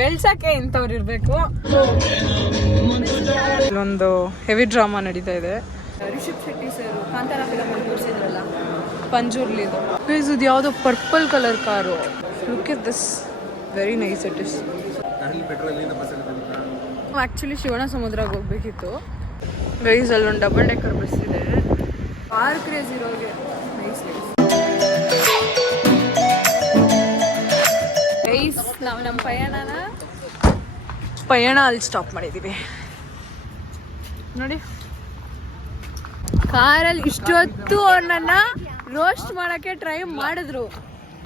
ಬೆಳ್ಸಕ್ಕೆ ಇಂಥವ್ರು ಇರ್ಬೇಕು. ಇಲ್ಲೊಂದು ಹೆವಿ ಡ್ರಾಮಾ ನಡೀತಾ ಇದೆ. ರಿಷಬ್ ಶೆಟ್ಟಿ ಸರ್ ಕಾಂತಾರ ಫಿಲಮ್ ಅಲ್ಲಿ ತೋರಿಸಿದ್ರಲ್ಲ, ಪಂಜುರ್ಲಿದು. ಇದು ಯಾವ್ದೋ purple colour car. Look at this, very nice it is. Actually ಶಿವಣ ಸಮುದ್ರಕ್ಕೆ ಹೋಗ್ಬೇಕಿತ್ತು ಗೈಸ್. ಅಲ್ಲೊಂದು ಡಬಲ್ ಡೆಕ್ಕರ್ ಬಸ್ ಇದೆ. ಕಾರ್ ಕ್ರೇಜ್ ಇರೋಗೆ ನೈಸ್ ಗೈಸ್. ನಾವು ನಮ್ಮ ಪಯಣ ಅಲ್ಲಿ ಸ್ಟಾಪ್ ಮಾಡಿದ್ದೀವಿ ನೋಡಿ. ಕಾರಲ್ಲಿ ಇಷ್ಟೊತ್ತು ಅವ್ರು ನನ್ನ ರೋಸ್ಟ್ ಮಾಡೋಕ್ಕೆ ಟ್ರೈ ಮಾಡಿದ್ರು.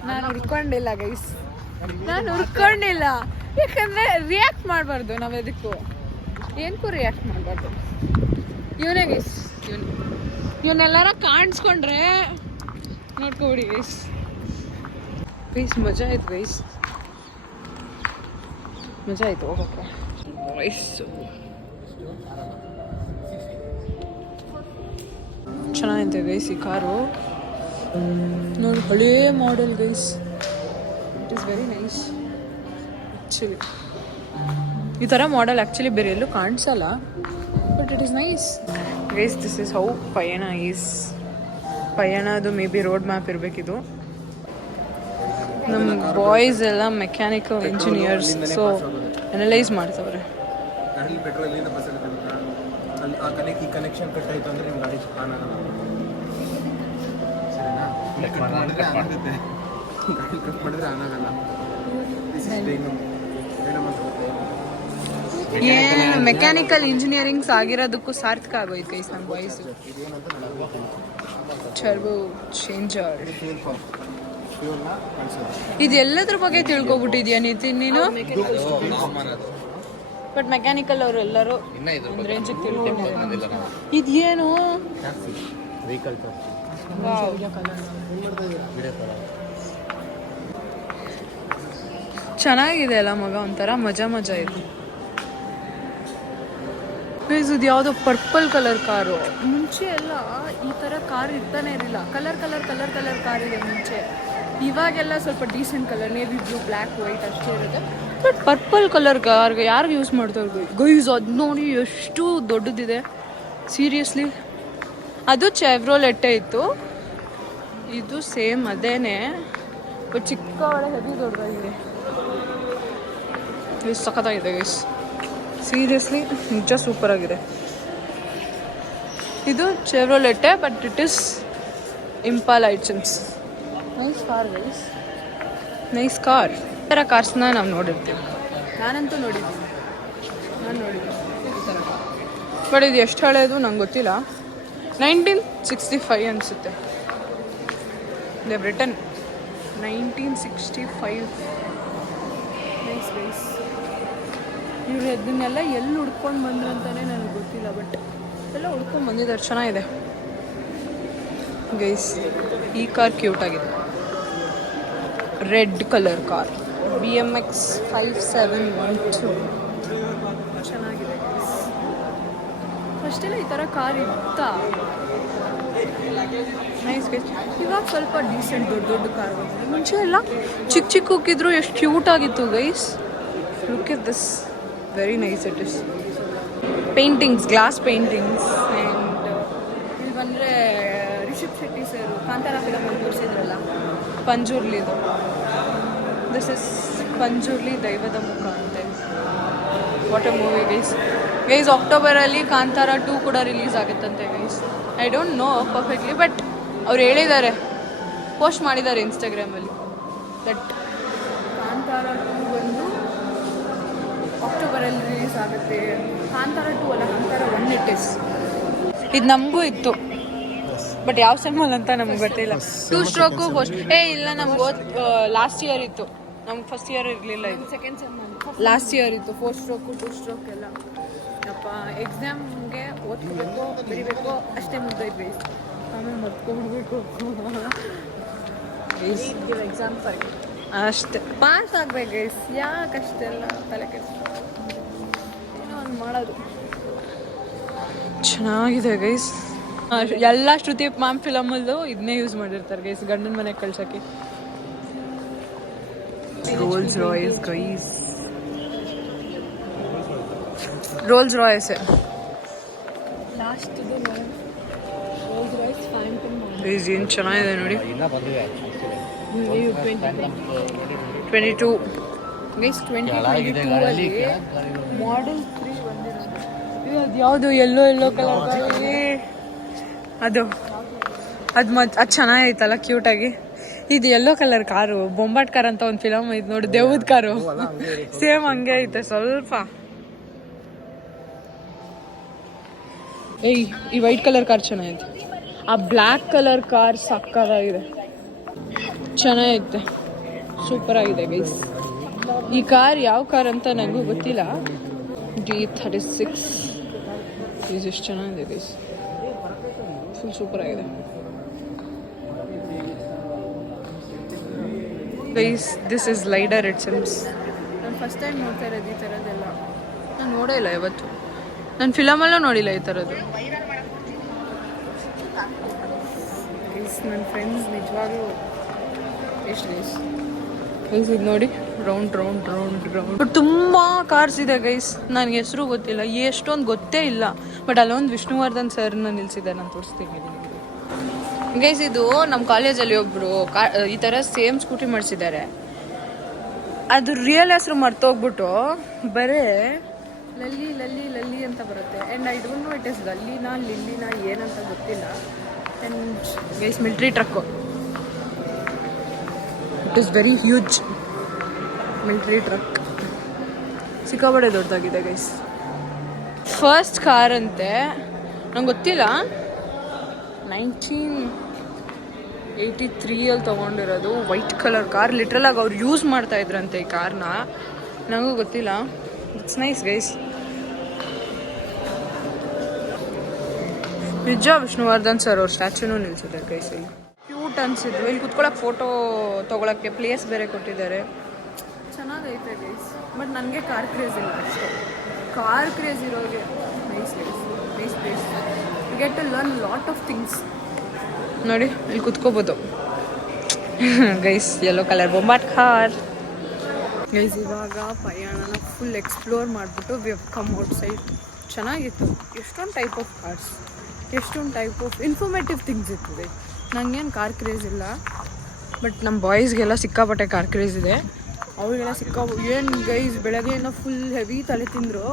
ನಾನು ಹುಡ್ಕೊಂಡಿಲ್ಲ ಗೈಸ್, ನಾನು ಹುಡ್ಕೊಂಡಿಲ್ಲ. ಯಾಕಂದರೆ ರಿಯಾಕ್ಟ್ ಮಾಡಬಾರ್ದು, ನಾವು ಎದಕ್ಕೂ ಏನಕ್ಕೂ ರಿಯಾಕ್ಟ್ ಮಾಡಬಾರ್ದು. ಇವನೇ ಗೈಸ್, ಇವನ್ನೆಲ್ಲಾರ ಕಾಣಿಸ್ಕೊಂಡ್ರೆ ನೋಡ್ಕೊಬಿಡಿ ಗೈಸ್. ಗೈಸ್ ಮಜಾ ಆಯ್ತು ಗೈಸ್, ಮಜಾ ಆಯ್ತು ಹೋಗೋಕ್ಕೆ. ವಯಸ್ಸು ಚೆನ್ನಾಗಿದೆ ಗೈಸ್. ಈ ಕಾರು ನೋಡಿ, ಹಳೇ model guys. It is very nice actually. ಈ ಥರ ಮಾಡೆಲ್ ಆ್ಯಕ್ಚುಲಿ ಬೇರೆ ಎಲ್ಲೂ ಕಾಣಿಸಲ್ಲ, but it is nice guys. This is how Payana is. ಪಯಣದು ಮೇ ಬಿ ರೋಡ್ ಮ್ಯಾಪ್ ಇರಬೇಕಿದು. ನಮ್ಮ ಬಾಯ್ಸ್ ಎಲ್ಲ ಮೆಕ್ಯಾನಿಕಲ್ ಇಂಜಿನಿಯರ್ಸ್, ಸೊ ಅನಲೈಸ್ ಮಾಡ್ತವ್ರೆ. ಕನೆಕ್ಷನ್ ಕಟ್ ಆಯ್ತು ಅಂದ್ರೆ ನಿಮ್ಮ ಗಾಡಿ ಆನ್ ಆಗಲ್ಲ. ಕಟ್ ಮಾಡಿದ್ರೆ ಆನ್ ಆಗಲ್ಲ. ಏನು ಮೆಕ್ಯಾನಿಕಲ್ ಇಂಜಿನಿಯರಿಂಗ್ಸ್ ಆಗಿರೋದಕ್ಕೂ ಸಾರ್ಥಕ ಆಗೋಯ್ತು ಗೈಸ್ ನಮ್ಮ ಬಾಯ್ಸ್. ಟರ್ಬೋ ಚೇಂಜರ್ ಇದೆಲ್ಲದ್ರ ಬಗ್ಗೆ ತಿಳ್ಕೊಬಿಟ್ಟಿದ್ಯಾ ನಿತಿನ್ ನೀನು? ಬಟ್ ಮೆಕ್ಯಾನಿಕಲ್ ಅವರು ಎಲ್ಲರೂ ರೇಂಜಿಗೆ ತಿಳ್ಕೊಂಡಿದ್ದಾರೆ. ಇದೇನು ಚೆನ್ನಾಗಿದೆ ಅಲ್ಲ ಮಗ, ಒಂಥರ ಮಜಾ ಇದೆ. ಇದು ಯಾವುದೋ ಪರ್ಪಲ್ ಕಲರ್ ಕಾರು. ಮುಂಚೆ ಎಲ್ಲ ಈ ಥರ ಕಾರ್ ಇರ್ತಾನೆ ಇರಲಿಲ್ಲ. ಕಲರ್ ಕಾರ್ ಇದೆ ಮುಂಚೆ. ಇವಾಗೆಲ್ಲ ಸ್ವಲ್ಪ decent colour, navy blue, black, white ಅಷ್ಟೇ ಇರುತ್ತೆ. ಬಟ್ ಪರ್ಪಲ್ ಕಲರ್ ಕಾರ್ಗೆ ಯಾರಿಗೆ ಯೂಸ್ ಮಾಡ್ತಾರೆ ಗೈಸ್? ಅದು ನೋಡಿ ಎಷ್ಟು ದೊಡ್ಡದಿದೆ, ಸೀರಿಯಸ್ಲಿ. ಅದು ಚೆವ್ರೋಲೆಟ್ಟೆ ಇತ್ತು, ಇದು ಸೇಮ್ ಅದೇನೆ, ಬಟ್ ಚಿಕ್ಕ ಒಳ್ಳೆ ಹೆವಿ ದೊಡ್ಡದಾಗಿದೆ. ಇದು ಸಖತ್ತಾಗಿದೆ ಗೈಸ್, ಸೀರಿಯಸ್ಲಿ ನಿಜ ಸೂಪರ್ ಆಗಿದೆ. ಇದು ಚೆವ್ರೋಲೆಟ್ಟೆ, but it is Impala items. Nice car guys, nice car. ಈ ಥರ ಕಾರ್ಸ್ನ ನಾವು ನೋಡಿರ್ತೀವಿ, ನಾನಂತೂ ನೋಡಿದ್ದೀನಿ ಈ ಥರ. ಬಟ್ ಇದು ಎಷ್ಟು ಹಳೆಯದು ನಂಗೆ ಗೊತ್ತಿಲ್ಲ. 1965 ಅನಿಸುತ್ತೆ. They Britain 1965. Nice guys. ಇವ್ರು ಅದನ್ನೆಲ್ಲ ಎಲ್ಲಿ ಹುಡ್ಕೊಂಡು ಬಂದ್ರು ಅಂತಾನೆ ನನಗೆ ಗೊತ್ತಿಲ್ಲ, ಬಟ್ ಎಲ್ಲ ಹುಡ್ಕೊಂಡು ಬಂದಿದ್ದಾರೆ. ಚೆನ್ನಾಗಿದೆ ಗೈಸ್. ಈ ಕಾರ್ ಕ್ಯೂಟ್ ಆಗಿದೆ, ರೆಡ್ ಕಲರ್ ಕಾರ್, BMX 5712. ಚೆನ್ನಾಗಿದೆ ಗೈಸ್. ಅಷ್ಟೆಲ್ಲ ಈ ಥರ ಕಾರ್ ಇತ್ತಾ? Nice guys. ಇವಾಗ ಸ್ವಲ್ಪ ಡೀಸೆಂಟ್ ದೊಡ್ಡ ಕಾರ್ ಬಂದಿದೆ. ಮುಂಚೆ ಎಲ್ಲ ಚಿಕ್ಕಕ್ಕಿದ್ರು ಎಷ್ಟು ಕ್ಯೂಟ್ ಆಗಿತ್ತು guys. Look at this, very nice it is. Paintings, glass paintings. And ಇಲ್ಲಿ ಬಂದರೆ ರಿಷಬ್ ಶೆಟ್ಟಿ ಸರ್ ಕಾಂತಾರ ಫಿಲಮ್ ಅಲ್ಲಿ ತೋರಿಸಿದ್ರಲ್ಲ, ಪಂಜುರ್ಲಿದು. ದಿಸ್ ಇಸ್ ಪಂಜುರ್ಲಿ ದೈವದ ಮುಖ ಅಂತೆ. What a movie guys. ಅಕ್ಟೋಬರಲ್ಲಿ ಕಾಂತಾರ 2 ಕೂಡ ರಿಲೀಸ್ ಆಗುತ್ತಂತೆ guys. I don't know perfectly, but ಅವ್ರು ಹೇಳಿದ್ದಾರೆ, ಪೋಸ್ಟ್ ಮಾಡಿದ್ದಾರೆ ಇನ್ಸ್ಟಾಗ್ರಾಮಲ್ಲಿ, ದಟ್ ಕಾಂತಾರ 2 ಬಂದು ಅಕ್ಟೋಬರಲ್ಲಿ ರಿಲೀಸ್ ಆಗುತ್ತೆ. ಕಾಂತಾರ 2 ಅಲ್ಲ, ಕಾಂತಾರ 1 ಇಟ್ ಇಸ್. ಇದು ನಮಗೂ ಇತ್ತು, ಬಟ್ ಯಾವ ಸೆಮ್ಮಲ್ಲಿ ಅಂತ ನಮ್ಗೆ ಗೊತ್ತಿಲ್ಲ. 2 ಸ್ಟ್ರೋಕು ಫಸ್ಟ್ ಇಲ್ಲ, ನಮ್ಗೆ ಲಾಸ್ಟ್ ಇಯರ್ ಇತ್ತು. ನಮ್ಗೆ ಫಸ್ಟ್ ಇಯರ್ ಇರಲಿಲ್ಲ, ಇದು ಸೆಕೆಂಡ್ ಸೆಮ್. ಲಾಸ್ಟ್ ಇಯರ್ ಇತ್ತು 4 ಸ್ಟ್ರೋಕು 2 ಸ್ಟ್ರೋಕ್ ಎಲ್ಲ. ಅಪ್ಪ ಎಕ್ಸಾಮ್ಗೆ ಓದ್ಕೋಬೇಕು, ಬರೀಬೇಕು, ಅಷ್ಟೇ ಮುಗ್ದೈತೆ. ಆಮೇಲೆ ಮರ್ತ್ಕೊಂಡ್ಬಿಡ್ಬೇಕು ಎಕ್ಸಾಮ್ ಅಷ್ಟೇ. ಪಾಸ್ ಆಗ್ಬೇಕು ಗೈಸ್, ಯಾಕೆ ಅಷ್ಟೆಲ್ಲ ತಲೆ ಕೆಡಿಸಿ ಏನೋ ಒಂದು ಮಾಡೋದು. ಚೆನ್ನಾಗಿದೆ ಗೈಸ್. ಎಲ್ಲ ಶ್ರುತಿ ಮ್ಯಾಮ್ ಫಿಲಮಲ್ಲೂ ಇದನ್ನೇ ಯೂಸ್ ಮಾಡಿರ್ತಾರೆ ಗೈಸ್, ಗಂಡನ ಮನೆಗೆ ಕಳ್ಸೋಕ್ಕೆ. Rolls Royce guys. Rolls Royce last ಇದು ರೋಲ್ಸ್ ರಾಯ್ಸ್ ಫ್ಯಾಂಟಮ್ ಗೈಸ್ ಏನು ಚೆನ್ನಾಗಿದೆ ನೋಡಿ. ಇನ್ನೂ ಬಂದಿದೆ 22 ಗೈಸ್ 2022 ಅಲ್ಲಿ ಮಾಡೆಲ್ 3 ಬಂದಿರೋದು. ಅದು ಯಾವುದು ಎಲ್ಲೋ ಕಲರ್ ಅದು ಚೆನ್ನಾಗೈತಲ್ಲ ಕ್ಯೂಟಾಗಿ. ಇದು ಯೆಲ್ಲೋ ಕಲರ್ ಕಾರು ಬೊಂಬಾಟ್ ಕಾರ್ ಅಂತ ಒಂದು ಫಿಲಮ್ ಐತೆ ನೋಡಿ, ದೇವದ ಕಾರು ಸೇಮ್ ಹಂಗೆ ಐತೆ ಸ್ವಲ್ಪ. ಈ ವೈಟ್ ಕಲರ್ ಕಾರ್ ಚೆನ್ನಾಗೈತೆ. ಆ ಬ್ಲ್ಯಾಕ್ ಕಲರ್ ಕಾರ್ ಸಕ್ಕತ್ತಾಗಿದೆ, ಚೆನ್ನಾಗೈತೆ, ಸೂಪರ್ ಆಗಿದೆ ಗೈಸ್. ಈ ಕಾರ್ ಯಾವ ಕಾರ್ ಅಂತ ನನಗೂ ಗೊತ್ತಿಲ್ಲ. D36 ಇದು ಎಷ್ಟು ಚೆನ್ನಾಗಿದೆ ಗೈಸ್, ಫುಲ್ ಸೂಪರ್ ಆಗಿದೆ guys. This is lidar it Sims. ನಾನು ಫಸ್ಟ್ ಟೈಮ್ ನೋಡ್ತಾ ಇರೋದು ಈ ಥರದ್ದೆಲ್ಲ. ನಾನು ನೋಡೇ ಇಲ್ಲ ಇವತ್ತು, ನಾನು ಫಿಲಮಲ್ಲೂ ನೋಡಿಲ್ಲ ಈ ಥರದ್ದು ಗೈಸ್. ನನ್ನ ಫ್ರೆಂಡ್ಸ್ ನಿಜವಾಗ್ಲೂ ಎಷ್ಟು ಗೈಸ್ ಗೈಸ್ ಇದು ನೋಡಿ, round round round round. But ತುಂಬ ಕಾರ್ಸ್ ಇದೆ ಗೈಸ್, ನನಗೆ ಹೆಸರು ಗೊತ್ತಿಲ್ಲ, ಎಷ್ಟೊಂದು ಗೊತ್ತೇ ಇಲ್ಲ. ಬಟ್ ಅಲ್ಲೊಂದು ವಿಷ್ಣುವರ್ಧನ್ ಸರ್ನ ನಿಲ್ಸಿದ್ದಾರೆ, ನಾನು ತೋರಿಸ್ತೀನಿ ಗೈಸ್. ಇದು ನಮ್ಮ ಕಾಲೇಜಲ್ಲಿ ಒಬ್ಬರು ಈ ಥರ ಸೇಮ್ ಸ್ಕೂಟಿ ಮಾಡಿಸಿದ್ದಾರೆ. ಅದು ರಿಯಲ್ ಹೆಸರು ಮರ್ತೋಗ್ಬಿಟ್ಟು ಬರೇ ಲಲ್ಲಿ ಲಲ್ಲಿ ಲಲ್ಲಿ ಅಂತ ಬರುತ್ತೆ. And I don't know it is ಲಲ್ಲಿನಾ ಲಿಲ್ಲಿನಾ ಏನಂತ ಗೊತ್ತಿಲ್ಲ. And guys military truck, it is very huge military truck, ಸಿಕ್ಕಾಪಟ್ಟೆ ದೊಡ್ಡದಾಗಿದೆ ಗೈಸ್. ಫಸ್ಟ್ ಕಾರ್ ಅಂತೆ, ನಂಗೆ ಗೊತ್ತಿಲ್ಲ, 1983 ತೊಗೊಂಡಿರೋದು. ವೈಟ್ ಕಲರ್ ಕಾರ್, ಲಿಟ್ರಲಾಗಿ ಅವ್ರು ಯೂಸ್ ಮಾಡ್ತಾ ಇದ್ರಂತೆ ಈ ಕಾರ್ನ, ನನಗೂ ಗೊತ್ತಿಲ್ಲ. It's nice guys. ನಿಜ ವಿಷ್ಣುವರ್ಧನ್ ಸರ್ ಅವ್ರ ಸ್ಟ್ಯಾಚ್ಯೂನು ನಿಲ್ಸಿದ್ದಾರೆ ಗೈಸ್. ಇಲ್ಲಿ ಕ್ಯೂಟ್ ಅನ್ಸಿದ್ವು, ಇಲ್ಲಿ ಕುತ್ಕೊಳ್ಳೋಕೆ ಫೋಟೋ ತೊಗೊಳಕ್ಕೆ ಪ್ಲೇಸ್ ಬೇರೆ ಕೊಟ್ಟಿದ್ದಾರೆ, ಚೆನ್ನಾಗೈತೆ ಗೈಸ್. ಬಟ್ ನನಗೆ ಕಾರ್ ಕ್ರೇಜ್ ಇಲ್ಲ ಅಷ್ಟೇ. ಕಾರ್ ಕ್ರೇಜ್ ಇರೋಗೆ nice guys, nice place. You get to learn lot of things. ನೋಡಿ ಇಲ್ಲಿ ಕುತ್ಕೋಬೋದು ಗೈಸ್. ಯೆಲ್ಲೋ ಕಲರ್ ಬೊಂಬಾಟ್ ಕಾರ್ ಗೈಸ್. ಇವಾಗ ಪಯಣನ ಫುಲ್ ಎಕ್ಸ್ಪ್ಲೋರ್ ಮಾಡಿಬಿಟ್ಟು we have come outside. ಚೆನ್ನಾಗಿತ್ತು, ಎಷ್ಟೊಂದು ಟೈಪ್ ಆಫ್ ಕಾರ್ಸ್, ಎಷ್ಟೊಂದು ಟೈಪ್ ಆಫ್ ಇನ್ಫಾರ್ಮೇಟಿವ್ ಥಿಂಗ್ಸ್ ಇರ್ತದೆ. ನನಗೇನು ಕಾರ್ ಕ್ರೇಜ್ ಇಲ್ಲ, ಬಟ್ ನಮ್ಮ ಬಾಯ್ಸ್ಗೆಲ್ಲ ಸಿಕ್ಕಾಪಟ್ಟೆ ಕಾರ್ ಕ್ರೇಜ್ ಇದೆ. ಅವರಿಗೆಲ್ಲ ಏನು ಗೈಸ್, ಬೆಳಗ್ಗೆಯಿಂದ ಫುಲ್ ಹೆವಿ ತಲೆ ತಿಂದರು,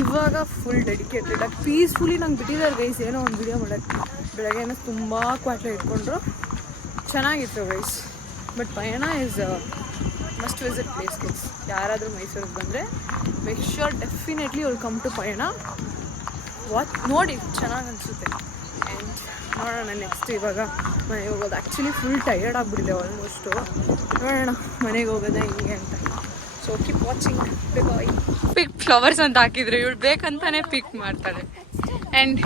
ಇವಾಗ ಫುಲ್ ಡೆಡಿಕೇಟೆಡ್ ಆಗಿ ಪೀಸ್ಫುಲಿ ನಂಗೆ ಬಿಟ್ಟಿದ್ದಾರೆ ಗೈಸ್ ಏನೋ ಒಂದು ವಿಡಿಯೋ ಮಾಡೋಕ್ಕೆ. ಬೆಳಗ್ಗೆಯಿಂದ ತುಂಬ ಕ್ವಾಟ್ಲೆ ಇಟ್ಕೊಂಡ್ರು, ಚೆನ್ನಾಗಿತ್ತು guys. But Payana is must visit place guys. ಯಾರಾದರೂ ಮೈಸೂರಿಗೆ ಬಂದರೆ make sure definitely will come to Payana. ನೋಡಿ ಚೆನ್ನಾಗಿ ಅನಿಸುತ್ತೆ. ಆ್ಯಂಡ್ ನೋಡೋಣ ನೆಕ್ಸ್ಟ್. ಇವಾಗ ಮನೆಗೆ ಹೋಗೋದು. ಆ್ಯಕ್ಚುಲಿ ಫುಲ್ ಟಯರ್ಡ್ ಆಗಿಬಿಟ್ಟಿದೆ ಆಲ್ಮೋಸ್ಟು. ನೋಡೋಣ ಮನೆಗೆ ಹೋಗೋದೇ ಹಿಂಗೆ ಅಂತ. So keep watching. Pick flowers ಅಂತ ಹಾಕಿದ್ರು, ಇವಳು ಬೇಕಂತಾನೆ ಪಿಕ್ ಮಾಡ್ತಾಳೆ. ಆ್ಯಂಡ್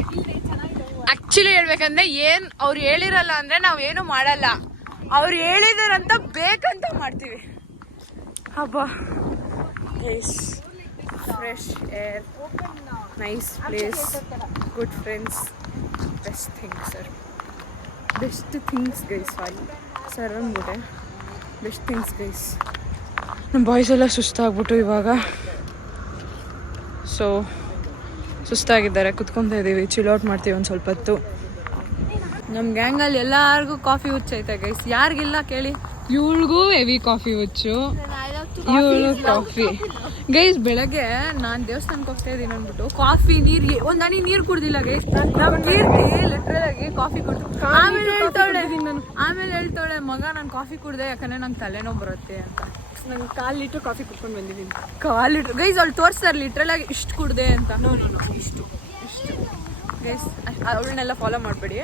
ಆ್ಯಕ್ಚುಲಿ ಹೇಳ್ಬೇಕಂದ್ರೆ ಏನು ಅವ್ರು ಹೇಳಿರಲ್ಲ ಅಂದರೆ ನಾವೇನು ಮಾಡಲ್ಲ, ಅವ್ರು ಹೇಳಿದಾರಂತ ಬೇಕಂತ ಮಾಡ್ತೀವಿ. ಹಬ್ಬ guys, fresh air, nice place, good friends, best things sir, best things guys. Sorry sir ಅಂದ್ಬಿಟ್ಟೆ, ಬೆಸ್ಟ್ ಥಿಂಗ್ಸ್ ಗೈಸ್. ನಮ್ಮ ಬಾಯ್ಸ್ ಎಲ್ಲ ಸುಸ್ತಾಗ್ಬಿಟ್ಟು ಇವಾಗ, ಸೊ ಸುಸ್ತಾಗಿದ್ದಾರೆ, ಕುತ್ಕೊತಾ ಇದ್ದೀವಿ, ಚಿಲ್ ಔಟ್ ಮಾಡ್ತೀವಿ ಒಂದು ಸ್ವಲ್ಪ ಹೊತ್ತು. ನಮ್ಮ ಗ್ಯಾಂಗಲ್ಲಿ ಎಲ್ಲರಿಗೂ ಕಾಫಿ ಹುಚ್ಚೈತೆ ಗೈಸ್. ಯಾರಿಗಿಲ್ಲ ಕೇಳಿ, ಇವಳಿಗೂ ಹೆವಿ ಕಾಫಿ ಹುಚ್ಚು, ಇವಳು ಕಾಫಿ ಗೈಸ್. ಬೆಳಗ್ಗೆ ನಾನು ದೇವಸ್ಥಾನಕ್ಕೆ ಹೋಗ್ತಾ ಇದ್ದೀನಿ ಅಂದ್ಬಿಟ್ಟು ಕಾಫಿ ನೀರಿಗೆ ಒಂದು ಹನಿ ನೀರು ಕುಡ್ದಿಲ್ಲ ಗೈಸ್. ನಾವು ಕೀರ್ತಿ ಲಿಟ್ರಲಾಗಿ ಕಾಫಿ ಕುಡ್ದು ಆಮೇಲೆ ಹೇಳ್ತಾಳೆ ಮಗ ನಾನು ಕಾಫಿ ಕುಡ್ದೆ ಯಾಕಂದ್ರೆ ನಂಗೆ ತಲೆನೋವು ಬರುತ್ತೆ ಅಂತ. ನಾನು 1/4 ಲೀಟ್ರ್ ಕಾಫಿ ಕುಡ್ಕೊಂಡು ಬಂದಿದ್ದೀನಿ. 1/4 ಲೀಟ್ರ್ ಗೈಸ್. ಅವ್ಳು ತೋರಿಸ್ತಾರೆ ಲಿಟ್ರಲಾಗಿ ಇಷ್ಟು ಕುಡ್ದೆ ಅಂತ. ಇಷ್ಟು ಗೈಸ್, ಅವಳನ್ನೆಲ್ಲ ಫಾಲೋ ಮಾಡಬೇಡಿ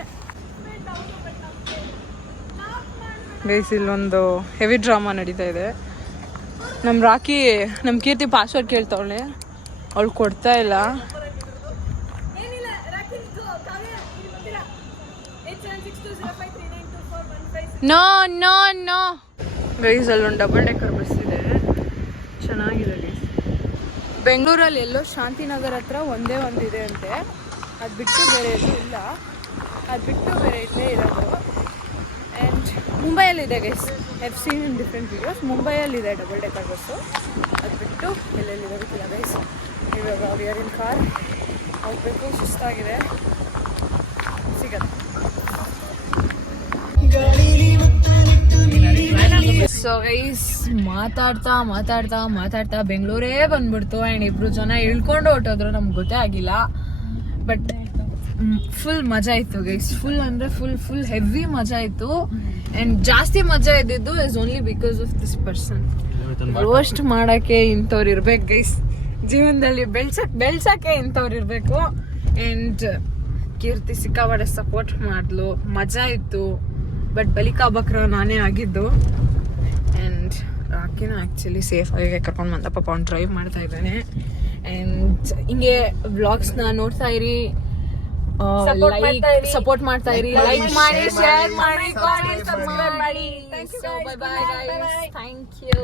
ಗೈಸ್. ಇಲ್ಲೊಂದು ಹೆವಿ ಡ್ರಾಮಾ ನಡೀತಾ ಇದೆ. ನಮ್ಮ ರಾಕಿ ನಮ್ಮ ಕೀರ್ತಿ ಪಾಸ್ವರ್ಡ್ ಕೇಳ್ತಾವಳೆ, ಅವಳು ಕೊಡ್ತಾ ಇಲ್ಲ. ನೋ ನೋ ನೋ ಗೈಸ್, ಅಲ್ಲೊಂದು ಡಬಲ್ ಡೆಕ್ಕರ್ ಬಸ್ ಇದೆ, ಚೆನ್ನಾಗಿದೆ ಗೈಸ್. ಬೆಂಗಳೂರಲ್ಲಿ ಎಲ್ಲೋ ಶಾಂತಿನಗರ ಹತ್ರ ಒಂದೇ ಒಂದಿದೆ ಅಂತೆ, ಅದು ಬಿಟ್ಟು ಬೇರೆ ಎಲ್ಲೂ ಇಲ್ಲ, ಅದು ಬಿಟ್ಟು ಬೇರೆ ಇಲ್ಲೇ ಇರೋದು. ಆ್ಯಂಡ್ ಮುಂಬೈಯಲ್ಲಿದೆ guys. Have seen in different videos. ಮುಂಬೈಯಲ್ಲಿದೆ ಡಬಲ್ ಡೆಕ್ಕರ್ ಬಸ್ಸು. ಅದು ಬಿಟ್ಟು ಎಲ್ಲೆಲ್ಲಿದೆ ಗೊತ್ತಿಲ್ಲ ಗೈಸ್. ಇವಾಗ ವಿ ಆರ್ ಇನ್ ಕಾರ್. ಹೋಗ್ಬೇಕು, ಸುಸ್ತಾಗಿದೆ. ಸಿಗತ್ತೆ. ಸೊ ಗೈಸ್ ಮಾತಾಡ್ತಾ ಬೆಂಗಳೂರೇ ಬಂದ್ಬಿಡ್ತು. ಆ್ಯಂಡ್ ಇಬ್ರು ಜನ ಇಳ್ಕೊಂಡು ಹೊಟ್ಟೋದ್ರು, ನಮ್ಗೆ ಗೊತ್ತೇ ಆಗಿಲ್ಲ. ಬಟ್ ಫುಲ್ ಮಜಾ ಇತ್ತು ಗೈಸ್. ಫುಲ್ ಅಂದರೆ ಫುಲ್ ಹೆವಿ ಮಜಾ ಇತ್ತು. ಆ್ಯಂಡ್ ಜಾಸ್ತಿ ಮಜಾ ಇದ್ದಿದ್ದು is only because of this person. Roast ಮಾಡೋಕ್ಕೆ ಇಂಥವ್ರು ಇರ್ಬೇಕು ಗೈಸ್. ಜೀವನದಲ್ಲಿ ಬೆಳ್ಸಕ್ಕೆ ಇಂಥವ್ರು ಇರಬೇಕು. ಆ್ಯಂಡ್ ಕೀರ್ತಿ ಸಿಕ್ಕಾಪಟ್ಟೆ ಸಪೋರ್ಟ್ ಮಾಡಿದ್ಲು. ಮಜಾ ಇತ್ತು. ಬಟ್ ಬಲಿಕಾ ಬಕ್ರ ನಾನೇ ಆಗಿದ್ದು. ಆ್ಯಂಡ್ ರಾಕಿನ ಆ್ಯಕ್ಚುಲಿ ಸೇಫಾಗಿ ಕರ್ಕೊಂಡು ಬಂದ. ಪಾಪ ಅವ್ನು ಡ್ರೈವ್ ಮಾಡ್ತಾ ಇದ್ದಾನೆ. ಆ್ಯಂಡ್ ಹಿಂಗೆ ವ್ಲಾಗ್ಸ್ನ ನೋಡ್ತಾ ಇರಿ, ಸಪೋರ್ಟ್ ಮಾಡ್ತಾ ಇರಿ, ಲೈಕ್ ಮಾಡಿ, ಶೇರ್ ಮಾಡಿ, ಕಾಮೆಂಟ್ ಮಾಡಿ. Bye bye guys, thank you.